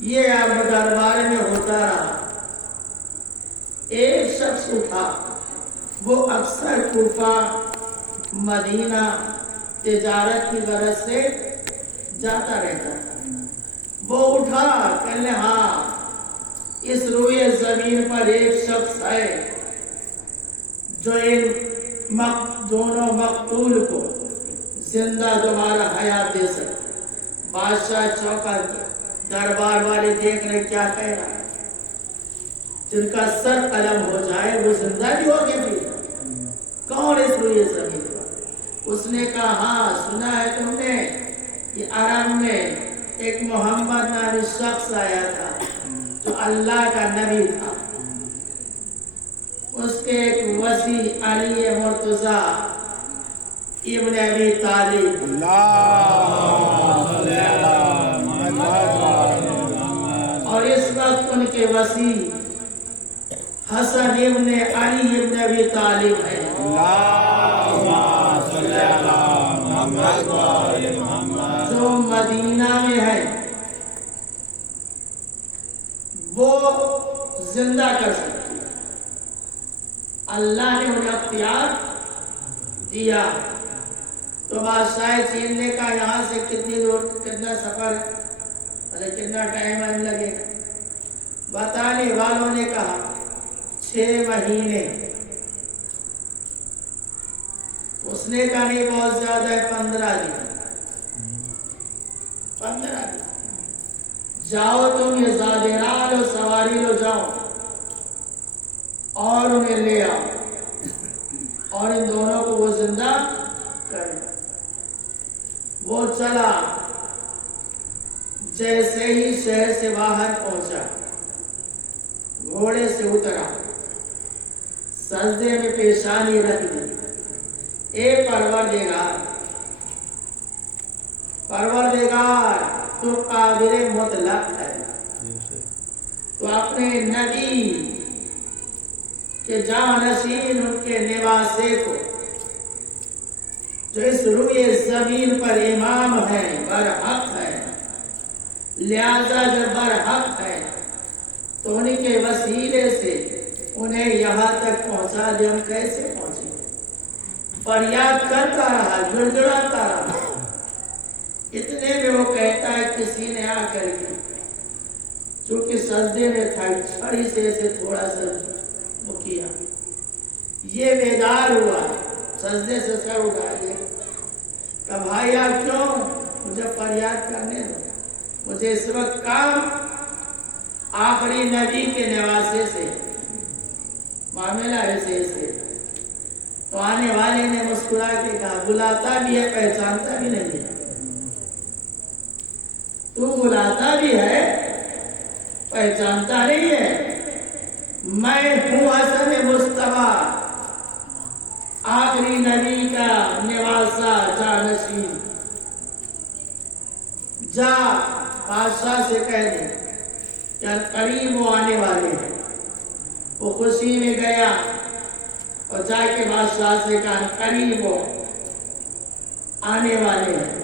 یہ اب دربار میں ہوتا رہا. ایک شخص اٹھا، وہ اکثر کوفہ مدینہ تجارت کی غرض سے جاتا رہتا تھا. وہ اٹھا کہنے ہاں اس روئے زمین پر ایک شخص ہے جو ان دونوں مقتول کو زندہ دوبارہ حیات دے سکتا. بادشاہ چوکا، دربار والے دیکھ رہے کیا کہہ رہا ہے. جن کا سر قلم ہو جائے وہ زندہ بھی ہو گئے. پھر کون اس روئے زمین پر؟ اس نے کہا ہاں سنا ہے تم نے، یہ عرب میں ایک محمد نامی شخص آیا تھا جو اللہ کا نبی تھا. اس کے ایک وصی علی مرتضیٰ ابن ابی طالب، اور اس وقت ان کے وصی حسن ابن علی ابن ابی طالب ہے. جو مدینہ میں ہے وہ زندہ کر سکتی ہے. اللہ نے انہیں اختیار دیا. تو بادشاہ چین نے کہا یہاں سے کتنی دور، کتنا سفر ہے، کتنا ٹائم لگے گا؟ بتانے والوں نے کہا 6 مہینے. اس نے کہا نہیں بہت زیادہ ہے، 15 دن. 15 دن جاؤ تم، یہ زادران لو، سواری لو، جاؤ اور انہیں لے آؤ اور ان دونوں کو وہ زندہ کر. وہ چلا، جیسے ہی شہر سے باہر پہنچا گھوڑے سے اترا، سجدے میں پیشانی رکھ دی. اے پروردگار تو قادر مطلق ہے، تو اپنے نبی کے جانشین ان کے نواسے کو جو اس روئے زمین پر امام ہے، برحق ہے، لہذا جو برحق ہے تو انہی کے وسیلے سے انہیں یہاں تک پہنچا دے. ہم کیسے پہنچے؟ فریاد کرتا رہا، گڑ گڑاتا رہا. اتنے میں وہ کہتا ہے کسی نے آ کر کے، چونکہ سجدے میں تھا، چھڑی سے ایسے تھوڑا سا وہ کیا. یہ بیدار ہوا، سجدے سے سر اٹھا لیا. کہ بھائی آپ کیوں؟ مجھے فریاد کرنے دو، مجھے اس وقت کام آخری نبی کے نواسے سے معاملہ ایسے. تو آنے والے نے مسکرا کے کہا بلاتا بھی ہے پہچانتا بھی نہیں ہے. تو بلاتا بھی ہے پہچانتا نہیں ہے. میں ہوں حسن مصطفیٰ، آخری نبی کا نواسا، جانشین. جا بادشاہ سے کہہ دے کہ قریب وہ آنے والے ہیں. وہ خوشی میں گیا اور جا کے بادشاہ سے کہا قریب وہ آنے والے ہیں.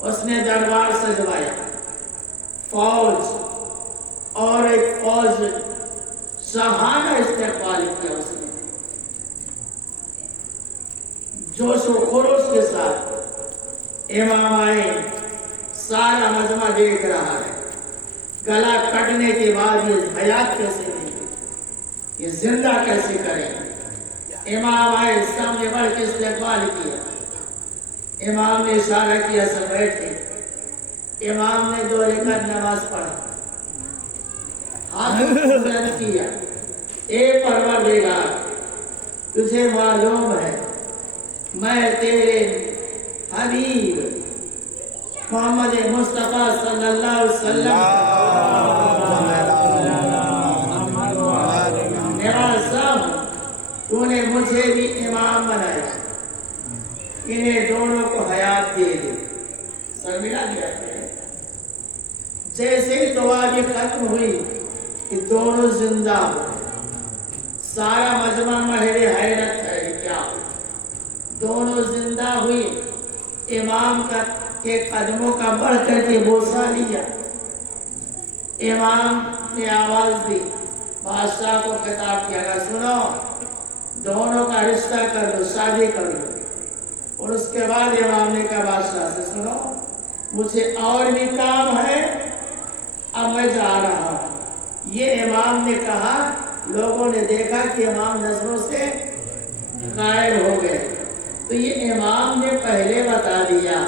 اس نے دربار سجوایا، فوج اور ایک فوج شاہانہ استقبال کیا. اس نے جوش و خروش کے ساتھ امام آئے. سارا مجمع دیکھ رہا ہے، گلا کٹنے کے بعد یہ حیات کیسے نہیں، یہ زندہ کیسے کرے. امام آئے، سامنے بڑھ کے استقبال کیا. امام نے اشارہ کیا سب بیٹھے. امام نے 2 رکعت نماز پڑھا، ہاتھ بلند کیا. اے پروردگار تجھے معلوم ہے میں تیرے حبیب محمد مصطفیٰ صلی اللہ علیہ وسلم نواسا ہوں. تو نے مجھے بھی امام بنایا، انہیں دونوں کو حیات دے دے. سر ملا دیا. جیسے ہی دعا بھی ختم ہوئی کہ دونوں زندہ ہو. سارا مجمع ماہر حیرت ہے کیا، دونوں زندہ ہوئی. امام کے قدموں کا بڑھ کر کے بوسہ لیا. امام نے آواز دی، بادشاہ کو خطاب کیا کہ سنو، دونوں کا رشتہ کر دو، شادی کر دو۔ اور اس کے بعد امام نے کہا بادشاہ سے سنو، مجھے اور بھی کام ہے، اب میں جا رہا ہوں۔ یہ امام نے کہا، لوگوں نے دیکھا کہ امام نظروں سے غائب ہو گئے، تو یہ امام نے پہلے بتا دیا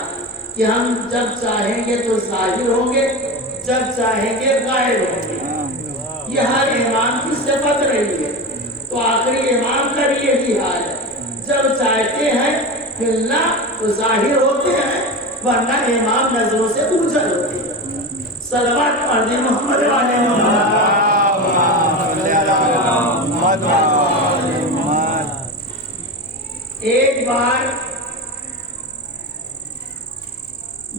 کہ ہم جب چاہیں گے تو ظاہر ہوں گے، جب چاہیں گے غائب ہوں گے۔ یہ ہر امام کی صفت رہی ہے، تو آخری امام کا بھی یہی حال ہے، جب چاہتے ہیں ملنا تو ظاہر ہوتے ہیں، ورنہ امام نظروں سے اوجھل ہوتے ہیں۔ صلوات پڑھ دیں محمد والے ایک بار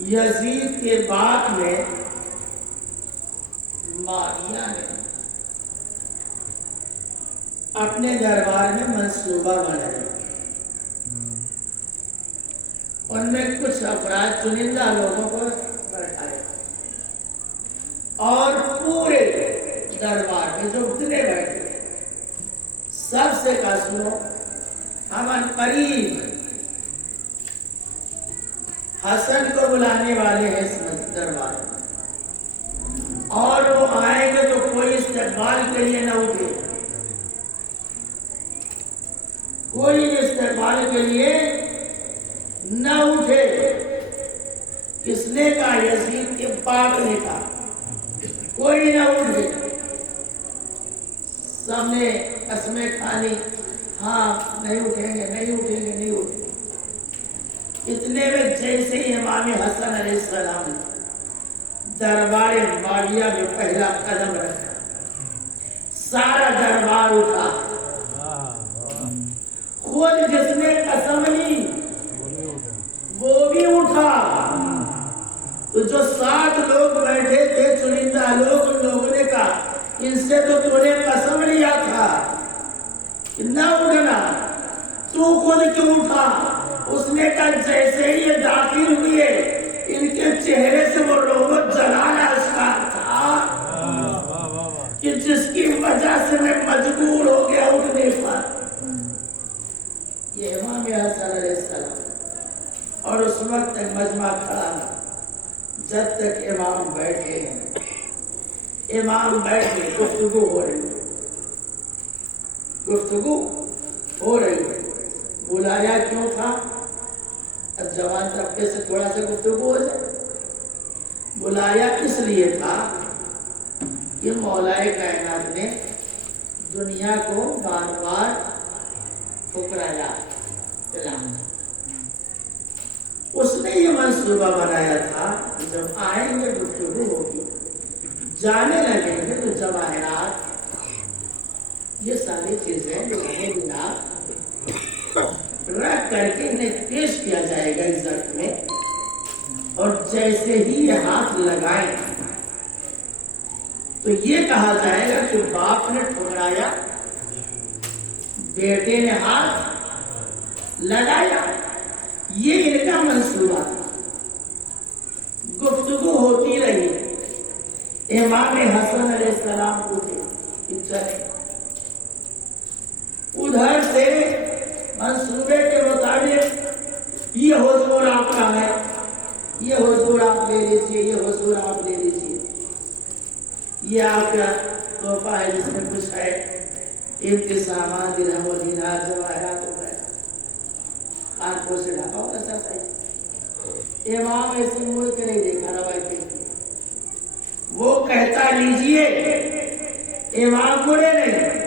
یزید کے بعد میں معاویہ نے اپنے دربار میں منصوبہ بنایا۔ ان میں کچھ افراد چنندہ لوگوں کو بٹھایا اور پورے دربار میں جو اتنے بیٹھے سب سے کہا سنو، ہم عنقریب حسن کو بلانے والے ہیں اس دربار میں، اور وہ آئیں گے تو کوئی استقبال کے لیے نہ اٹھے، کوئی بھی استقبال کے لیے نہ اٹھے۔ کس نے کہا؟ یزید کے باپ نے کہا، کوئی نہ اٹھے۔ سب نے قسمیں کھانی، ہاں نہیں اٹھیں گے، نہیں اٹھیں گے، نہیں اٹھیں گے۔ اتنے میں جیسے ہی امام حسن علیہ السلام نے دربار معاویہ میں پہلا قدم رکھا، سارا دربار اٹھا۔ خود جس نے قسم لی وہ بھی اٹھا۔ تو جو 7 لوگ بیٹھے تھے چنندہ لوگ، ان لوگوں نے کہا ان سے تو تو نے قسم لیا تھا کہ نہ اٹھنا، تو خود کیوں اٹھا؟ اس نے کہا جیسے ہی یہ داخل ہوئے ان کے چہرے سے وہ رغبت جلانا اسکار تھا کہ جس کی وجہ سے میں مجبور ہو گیا اٹھنے پر۔ یہ امام حسن علیہ السلام، اور اس وقت تک مجمع کھڑا تھا جب تک امام بیٹھے ہیں۔ امام بیٹھے، گفتگو ہو رہی ہے، گفتگو ہو رہی ہے۔ بلایا کیوں تھا؟ اب جوان طبقے سے تھوڑا سا گفتگو ہو جائے۔ بلایا کس لیے تھا کہ مولا کائنات نے دنیا کو بار بار ٹھکرایا، اس نے یہ منصوبہ بنایا تھا کہ جب آئیں گے گفتگو ہوگی، جانے لگیں گے تو جواہرات، یہ ساری چیزیں جو بنا رکھ کر کے انہیں پیش کیا جائے گا عزت میں، اور جیسے ہی یہ ہاتھ لگائیں تو یہ کہا جائے گا کہ باپ نے ٹھکرایا، بیٹے نے ہاتھ لگایا۔ یہ ان کا منصوبہ تھا۔ گفتگو ہوتی رہی۔ امام حسن علیہ السلام اٹھے، ادھر سے منصوبے کے مطابق یہ حضور آپ کا ہے، یہ حضور آپ لے لیجیے، یہ حضور آپ لے لیجیے، یہ آپ کا تحفہ ہے جس میں کچھ ہے، ابتسامات، درہم و دینار، جواہرات وغیرہ، کانپور سے ڈھکا ہوتا سر صحیح۔ امام ایسے مڑ کے نہیں دیکھا روایت، وہ کہتا لیجیے، امام مڑے نہیں۔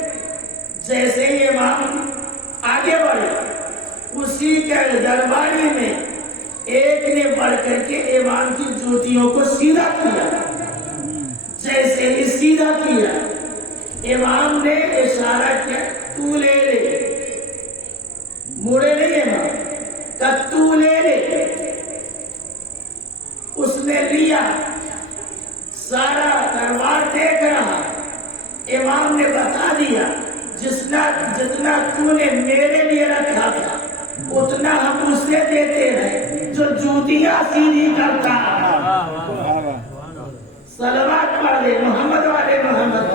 جیسے ہی امام آگے بڑھے، اسی کے درباری میں ایک نے بڑھ کر کے امام کی جوتیوں کو سیدھا کیا۔ جیسے ہی سیدھا کیا، امام نے اشارہ کیا تو لے لے، مڑے نہیں امام کہ تو لے لے۔ اس نے لیا، سارا دربار دیکھ رہا۔ امام نے بتا دیا جتنا تو نے میرے لیے رکھا تھا اتنا ہم اسے دیتے ہیں جو جوتیاں سیدھی کرتا۔ صلوات پڑھ والے محمد والے محمد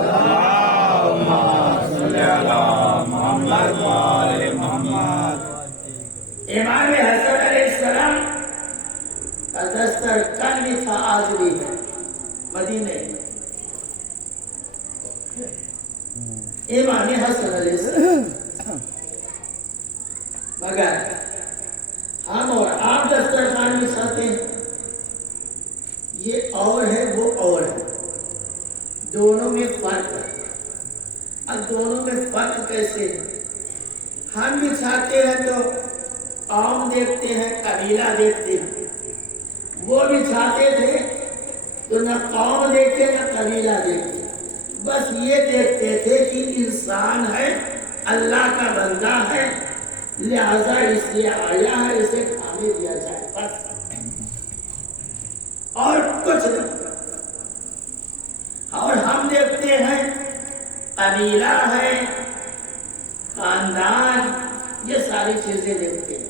امام حسن علیہ السلام کا دستر کل بھی تھا، آج بھی ہے مدینے میں۔ امام حسن علیہ السلام، مگر ہم اور آپ دسترخوان بچھاتے ہیں، یہ اور ہے وہ اور ہے، دونوں میں فرق ہے۔ اب دونوں میں فرق کیسے ہے؟ ہم بچھاتے ہیں تو قوم دیکھتے ہیں، قبیلہ دیکھتے ہیں، وہ بچھاتے تھے تو نہ قوم دیکھتے نہ قبیلہ دیکھتے، بس یہ دیکھتے تھے کہ انسان ہے، اللہ کا بندہ ہے، لہذا اس لیے آیا ہے، اسے کھانے دیا جائے، بس اور کچھ نہیں۔ اور ہم دیکھتے ہیں قبیلہ ہے، خاندان، یہ ساری چیزیں دیکھتے ہیں۔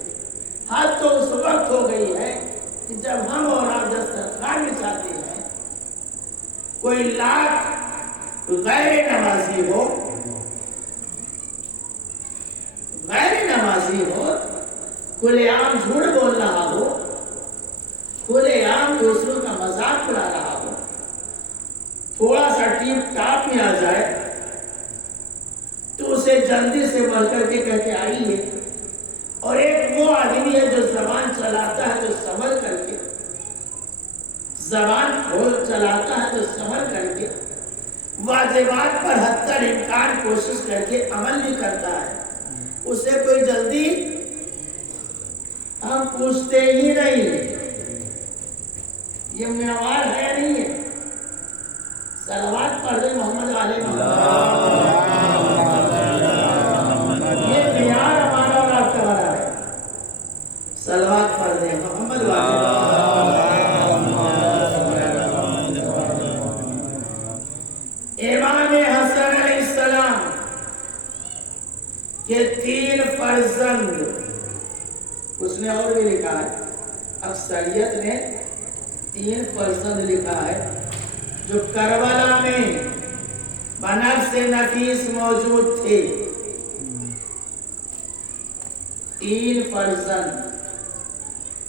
حد تو اس وقت ہو گئی ہے کہ جب ہم اور آپ دسترخوان بچھاتے ہیں، کوئی لاکھ غیر نمازی ہو، کھلے عام جھوٹ بول رہا ہو، کھلے عام دوسروں کا مذاق اڑا رہا ہو، تھوڑا سا ٹیپ ٹاپ میں آ جائے تو اسے جلدی سے بڑھ کر کے کہتے آئیے، اور ایک وہ آدمی ہے جو زبان چلاتا ہے، جو سنبھل کر کے زبان کھول چلاتا ہے، جو سنبھل کر کے واجبات پر حتی الامکان کوشش کر کے عمل بھی کرتا ہے، اسے کوئی جلدی ہم پوچھتے ہی نہیں، یہ معیار ہے نہیں ہے۔ صلوات پڑھ دے محمد والے محمد، یہ معیار ہمارا اور آپ کا بڑا ہے۔ صلوات پڑھ دے محمد والے۔ امام حسن علیہ السلام کے 3 فرزند، اس نے اور بھی لکھا ہے، اکثریت نے 3 فرزند لکھا ہے جو کربلا میں بنفس نفیس موجود تھے۔ 3 فرزند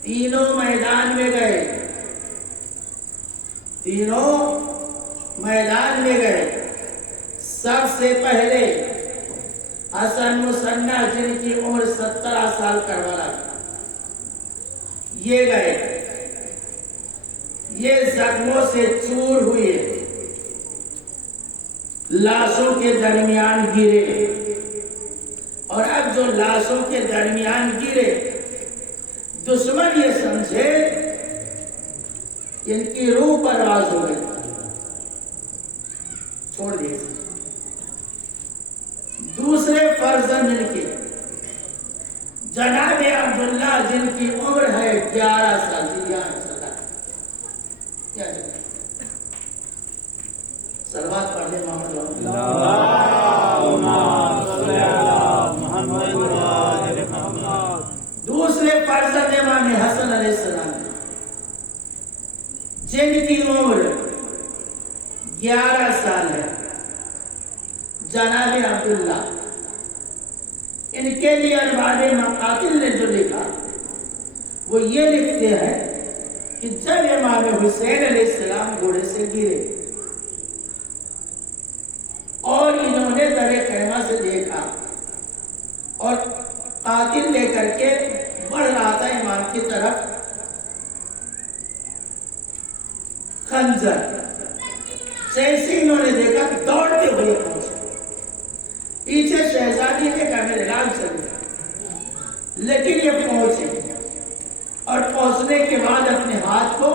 تینوں میدان میں گئے، تینوں میدان میں گئے۔ سب سے پہلے حسن مصنع جن کی عمر 17 سال کربلا تھا، یہ گئے، یہ زخموں سے چور ہوئے، لاشوں کے درمیان گرے، اور اب جو لاشوں کے درمیان گرے، دشمن یہ سمجھے ان کی روح پرواز ہو گئی، چھوڑ دیے۔ دوسرے فرزند ان کے جناب عبداللہ جن کی عمر ہے 11 سال، صلوات پڑھ دے محمد محمد۔ دوسرے فرزند امام حسن علیہ السلام جن کی عمر 11 سال ہے، جناب عبداللہ، ان کے لیے ارباب مقاتل نے جو لکھا وہ یہ لکھتے ہیں کہ جب امام حسین علیہ السلام گھوڑے سے گرے اور انہوں نے در خیمہ سے دیکھا اور قاتل لے کر کے بڑھ رہا تھا امام کی طرف خنجر، جیسے انہوں نے دیکھا دوڑتے ہوئے پہنچے، پیچھے شہزادی کے کمرے لال چلے، لیکن یہ پہنچے اور پہنچنے کے بعد اپنے ہاتھ کو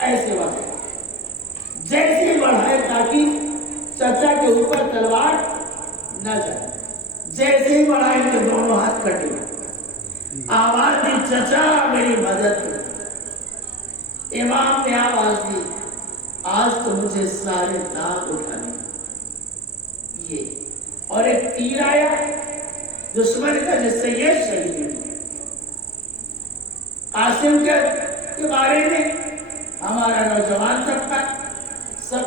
ایسے بڑھائے، جیسے بڑھائے تاکہ چچا کے اوپر تلوار نہ جائے، جیسے ہی بڑھائے کہ دونوں ہاتھ کٹے، آواز دی چچا میری مدد کرو۔ امام نے آواز دی آج تو مجھے سارے داغ اٹھانے، یہ اور ایک تیر آیا دشمن کا جس سے یہ شہید ہوئی۔ قاسم کے بارے میں ہمارا نوجوان طبقہ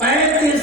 35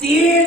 3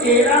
13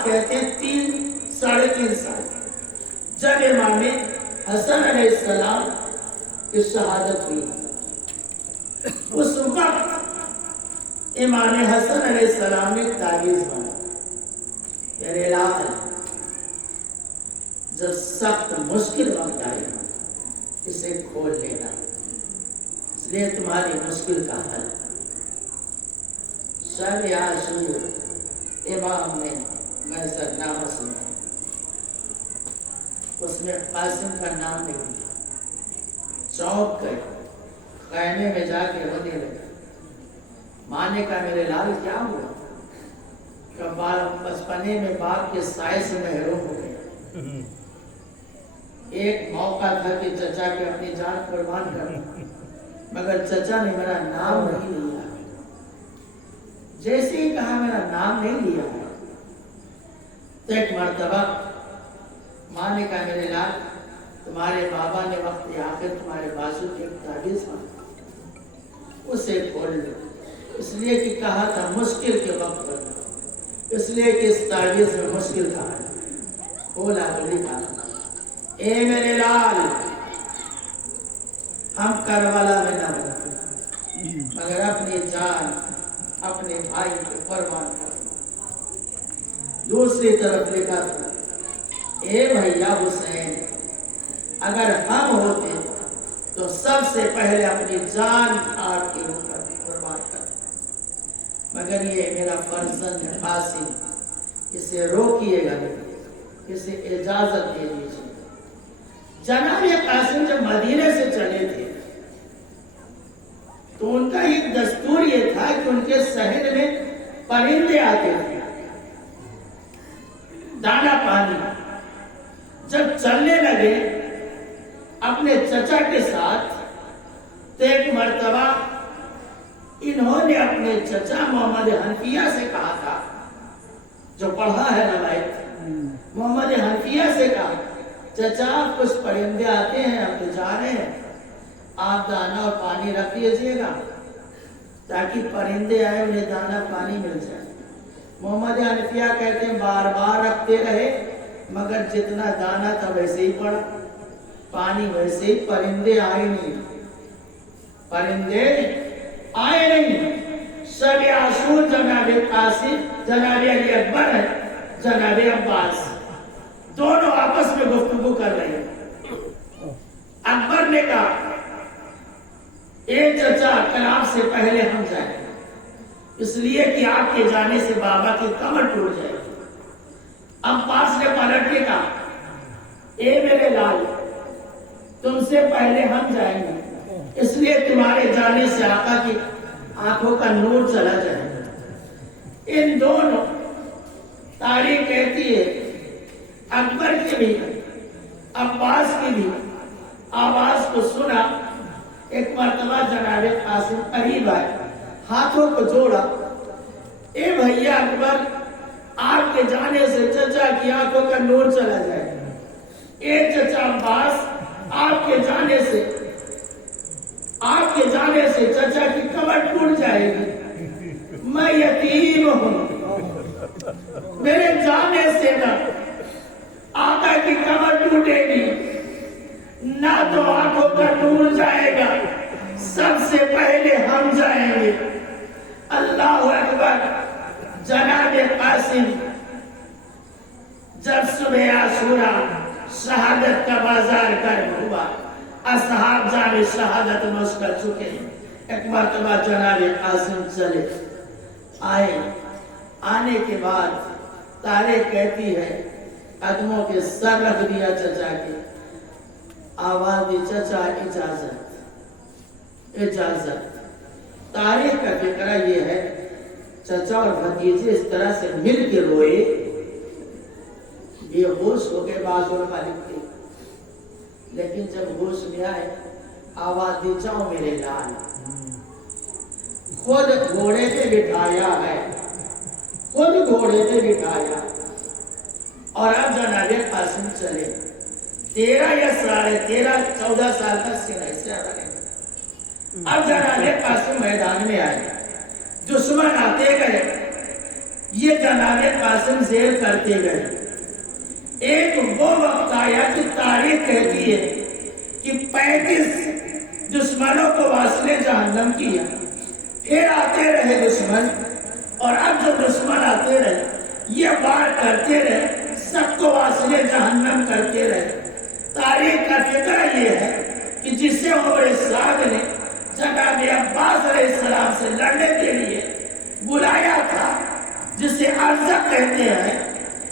عباس کہتے ہیں 3-3.5 سال جب امام حسن علیہ السلام کی شہادت ہوئی، اس وقت امام حسن علیہ السلام نے تعویذ بنا، میرے لال جب سخت مشکل وقت آئے اسے کھول لینا، اس لیے تمہاری مشکل کا حل شب عاشور امام نے محضر نامہ سنا، اس میں قاسم کا نام نہیں لیا، چونک گئے، خیمے میں جا کے رونے لگے، ماں نے کہا میرے لال کیا ہوا؟ کہ بچپنے میں باپ کے سائے سے محروم ہو گئے، ایک موقع تھا کہ چچا کے اپنی جان قربان کرنا، مگر چچا نے میرا نام نہیں لیا، جیسے ہی کہا میرا نام نہیں لیا، تو ایک مرتبہ ماں نے کہا میرے لال تمہارے بابا نے وقت آخر تمہارے بازو کی ایک تعویذ مانگا، اسے کھول لو، اس لیے کہ کہا تھا مشکل کے وقت پر، اس لیے کہ اس تعویذ میں مشکل تھا، کھولا تو لکھا اے میرے لال ہم کربلا میں نہ بنتے مگر اپنی جان اپنے بھائی کو قربان کرتے۔ دوسری طرف لکھا تھا اے بھیا حسین اگر ہم ہوتے تو سب سے پہلے اپنی جان آپ کے اوپر قربان کرتے، مگر یہ میرا فرزند قاسم اسے روکیے گا نہیں، اسے اجازت دے دیجیے۔ جناب قاسم جب مدینے سے چلے تھے تو ان کا ایک دستور یہ تھا کہ ان کے شہر میں پرندے آتے تھے دانا پانی، جب چلنے لگے اپنے چچا کے ساتھ تو ایک مرتبہ انہوں نے اپنے چچا محمد حنفیہ سے کہا تھا، جو پڑھا ہے روایت، محمد حنفیہ سے کہا چچا کچھ پرندے آتے ہیں اب تو جا رہے ہیں، آپ دانا اور پانی رکھ لیجیے گا تاکہ پرندے آئے انہیں دانا پانی مل جائے۔ محمد حنفیہ کہتے ہیں بار بار رکھتے رہے مگر جتنا دانا تھا ویسے ہی پڑا، پانی ویسے ہی، پرندے آئے نہیں، پرندے آئے نہیں۔ شب عاشور جناب قاسم، جناب علی اکبر ہے، جناب عباس دونوں آپس میں گفتگو کر رہے ہیں۔ اکبر نے کہا اے چچا کلام سے پہلے ہم جائیں، اس لیے کہ آپ کے جانے سے بابا کی کمر ٹوٹ جائے گی۔ عباس نے پلٹ کے کہا اے میرے لال تم سے پہلے ہم جائیں گے، اس لیے تمہارے جانے سے آقا کی آنکھوں کا نور چلا جائے گا۔ ان دونوں تاریخ کہتی ہے اکبر کی بھی عباس کی بھی آواز کو سنا، ایک مرتبہ جناب قاسم قریب آئے، ہاتھوں کو جوڑا، اے بھیا اکبر آپ کے جانے سے چچا کی آنکھوں کا نور چلا جائے گا، اے چچا عباس آپ کے جانے سے چچا کی کمر ٹوٹ جائے گی، میں یتیم ہوں، میرے جانے سے نہ آقا کی کمر ٹوٹے گی نہ تو آنکھوں کا نور جائے گا، سب سے پہلے ہم جائیں گے۔ اللہ اکبر۔ جناب قاسم جب صبح عاشورہ شہادت کا بازار گرم ہوا، اصحاب جان شہادت نوش کر چکے، ایک مرتبہ جناب قاسم چلے آئے، آنے کے بعد تاریخ کہتی ہے قدموں کے سر رکھ دیا چچا کے، آواز دی چچا اجازت۔ تاریخ کا فکرہ یہ ہے چچا اور بھتیجے اس طرح سے مل کے روئے، بے ہوش ہو کے بعض علماء لکھتے، لیکن جب ہوش میں آئے آواز دی جاؤ میرے لال، خود گھوڑے پہ بٹھایا ہے، خود گھوڑے پہ بٹھایا، اور اب جناب قاسم چلے، 13 یا 13.5 14 سال کا سن ہے، سے آگے اب جناب قاسم میدان میں آئے، دشمن آتے گئے، یہ جناب قاسم زیر کرتے گئے. ایک وہ وقت آیا کہ تاریخ کہتی ہے کہ 35 دشمنوں کو واصل جہنم کیا. پھر آتے رہے دشمن، اور اب جو دشمن آتے رہے یہ وار کرتے رہے، سب کو واصل جہنم کرتے رہے. تاریخ کا فکر یہ ہے کہ جسے عمر سعد نے جناب عباس علیہ السلام سے لڑنے کے لیے بلایا تھا، جسے ارزق کہتے ہیں،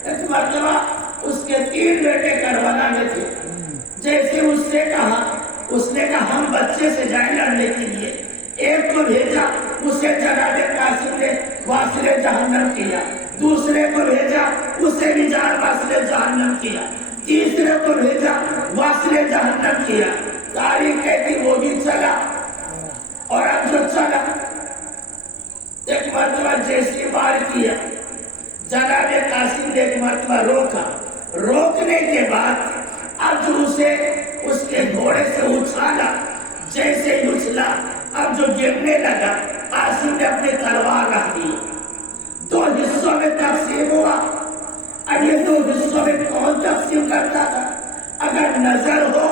ایک مرتبہ اس کے 3 بیٹے کربلا میں تھے. جیسے اس سے کہا، اس نے کہا ہم بچے سے جائیں لڑنے کے لیے. ایک کو بھیجا، اسے جناب قاسم نے واصل جہنم کیا. دوسرے کو بھیجا، اسے بھی واصل جہنم کیا. تیسرے کو بھیجا، واصل جہنم کیا. تاریخ کہتی وہ بھی چلا، اور اب جو چلا ایک مرتبہ جیسی وار کیا، جناب قاسم نے ایک مرتبہ روکا. روکنے کے بعد اب جو اسے اس کے گھوڑے سے اچھالا، جیسے ہی اچھلا اب جو گرنے لگا، قاسم نے اپنی تلوار رکھ دی. 2 حصوں میں تقسیم ہوا. اب یہ 2 حصوں میں کون تقسیم کرتا تھا؟ اگر نظر ہو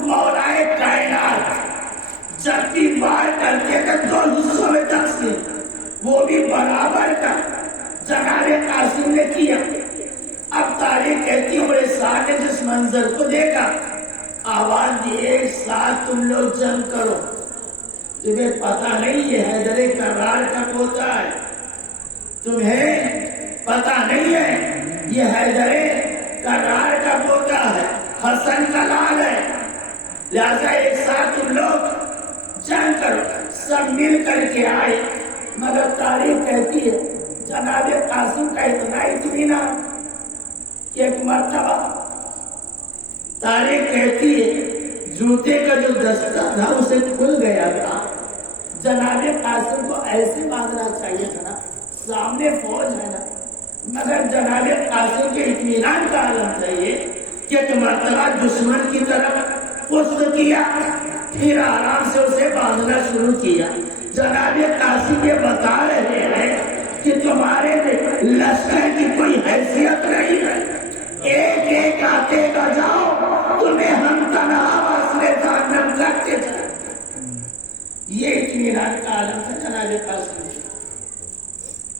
مولائے کائنات جب بھی وار کرتے تھے 2 حصوں میں تقسیم، وہ بھی برابر کا جناب قاسم نے کیا. اب تاریخ کہتی عمر سعد نے جس منظر کو دیکھا، آواز دی ایک ساتھ تم لوگ جنگ کرو. تمہیں پتا نہیں یہ حیدر کرار کا پوتا ہے، تمہیں پتا نہیں ہے یہ حیدر کرار کا پوتا ہے، حسن کا لال ہے، لہذا ایک ساتھ تم لوگ جنگ کرو. سب مل کر کے آئے. مگر تاریخ کہتی ہے جناب قاسم کا اتنا اطمینان کہ ایک مرتبہ تاریخ کہتی ہے جوتے کا جو دستہ تھا اسے کھل گیا تھا. جناب قاسم کو ایسے باندھنا چاہیے تھا نا، سامنے فوج ہے نا، مگر جناب قاسم کے اطمینان کا عالم چاہیے کہ ایک مرتبہ دشمن کی طرف پشت کیا، پھر آرام سے اسے باندھنا شروع کیا. جناب قاسم یہ بتا رہے ہیں کہ تمہارے لشکر کی کوئی حیثیت نہیں ہے، ایک ایک آتے گا جاؤ، تمہیں ہم تنہا واصل جہنم کرتے جائیں. یہ اطمینان کا عالم تھا جناب قاسم.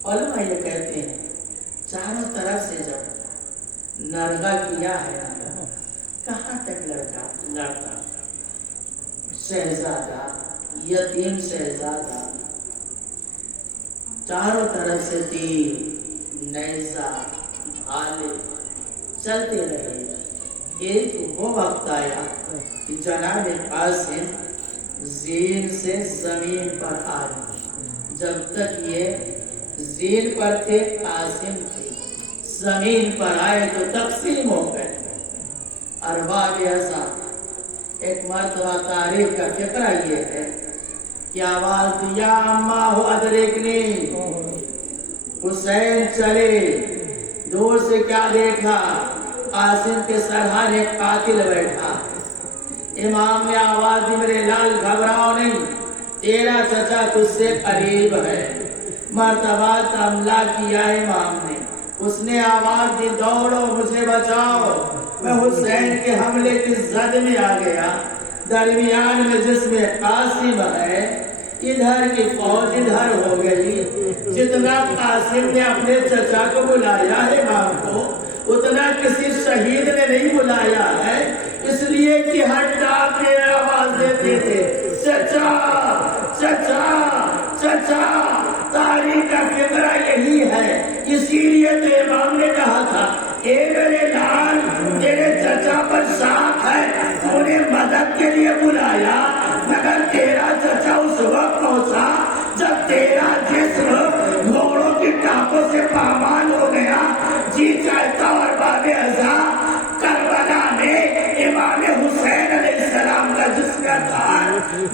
علماء یہ کہتے ہیں چاروں طرف سے جب نرغہ کیا ہے کہاں تک لڑتا، شہزادہ، یتیم شہزادہ، چاروں طرف سے تیر، نیزہ، بھالے چلتے رہے. ایک وہ وقت آیا کہ جناب قاسم زین سے زمین پر آئے. جب تک یہ زین پر تھے قاسم تھے، زمین پر آئے تو تقسیم ہو گئے. ارباب ایسا ایک مرتبہ تاریخ کا فقرہ یہ ہے کہ آواز دیا اما ہو ادرکنی، حسین چلے. دور سے کیا دیکھا؟ قاسم کے سرحال ایک قاتل بیٹھا. امام نے آواز دی میرے لال گھبراؤ نہیں، تیرا چچا تجھ سے قریب ہے. مرتبہ حملہ کیا امام نے. اس نے آواز دی دوڑو مجھے بچاؤ. میں حسین کے حملے کی زد میں آ گیا. درمیان میں جس میں قاسم ہے، ادھر کی فوج ادھر ہو گئی. جتنا قاسم نے اپنے چچا کو بلایا ہے امام کو، اتنا کسی شہید نے نہیں بلایا ہے. اس لیے کہ ہر ڈاک میں آواز دیتے تھے چچا چچا چچا. تاریخ کا فکرہ یہی ہے. اسی لیے تو امام نے کہا تھا اے میرے لال، تیرے چچا پر شاک ہے، انہیں مدد کے لیے بلایا، مگر تیرا چچا اس وقت پہنچا جب تیرا جسم گھوڑوں کی ٹانپوں سے پامال ہو گیا. جی چاہتا اور باب ازا کربلا میں امام حسین علیہ السلام کا جسم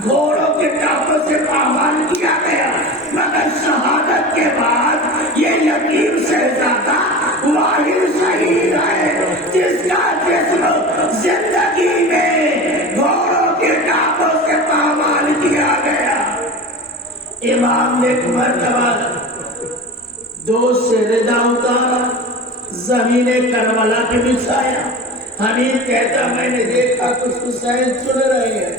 گھوڑوں کے ٹانپوں سے پامال کیا گیا، مگر شہادت کے بعد یہ یتیم شہزادہ واحد شہید ہے جس کا جسم زندگی میں گھوڑوں کے ٹانپوں سے پامال کیا گیا. امام نے ایک مرتبہ دوست سے ردا اتارا، زمین کربلا پہ بچھایا۔ حمید کہتا میں نے دیکھا کچھ حسین چن رہے ہیں،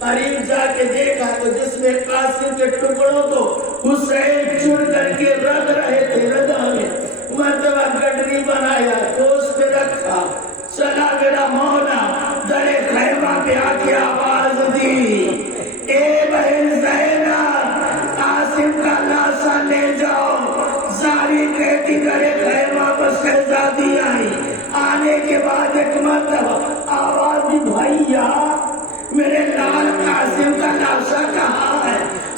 قریب جا کے دیکھا تو جسم قاسم کے ٹکڑوں کو حسین چن کر کے رکھ رہے تھے ردا میں۔ مرتبہ گڈری بنایا، دوست پہ رکھا، چلا میرا مولا، درے خیمہ پہ آ کے آواز دی، اے بہن زینب قاسم کا لاشا لے جاؤ۔ زاری کہتی درے خیمہ پر شہزادی آئی، آنے کے بعد ایک مرتبہ آواز دی، بھائیا میرے لال قاسم کا لاشا کہاں ہے؟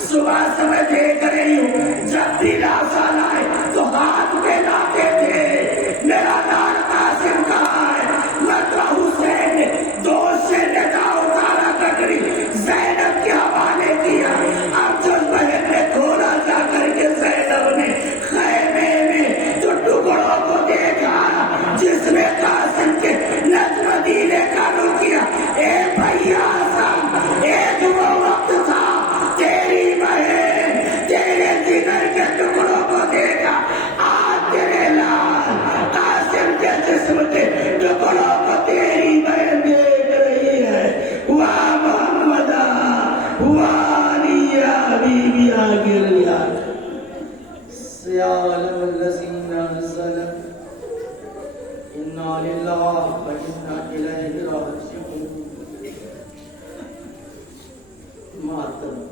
صبح سے میں دیکھ رہی ہوں جب بھی لاشا لائے تو ہاتھ پہ لاتے تھے، میرا لال قاسم کہاں ہے؟ مطلب حسین نے دوست سے ندا اتارا، گڈری زینب کے حوالے کیا۔ اب جس بہن نے کھولا جا کر کے زینب نے خیمے میں تو ٹکڑوں کو دیکھا جس میں قاسم کے نجم دینے کا رکیا۔ اے بھیا سب ایک وہ وقت تھا تیری بہن تیرے جگر کے ٹکڑوں کو دیکھا، آج تیرے لال قاسم کے جسم کے ٹکڑوں کو تیری بہن دیکھ رہی ہے۔ واہ محمدہ، واہ علیہ حبیبی آگریا، سیالم الذین ظلم، انا للہ و انا الیہ راجعون۔ ماتم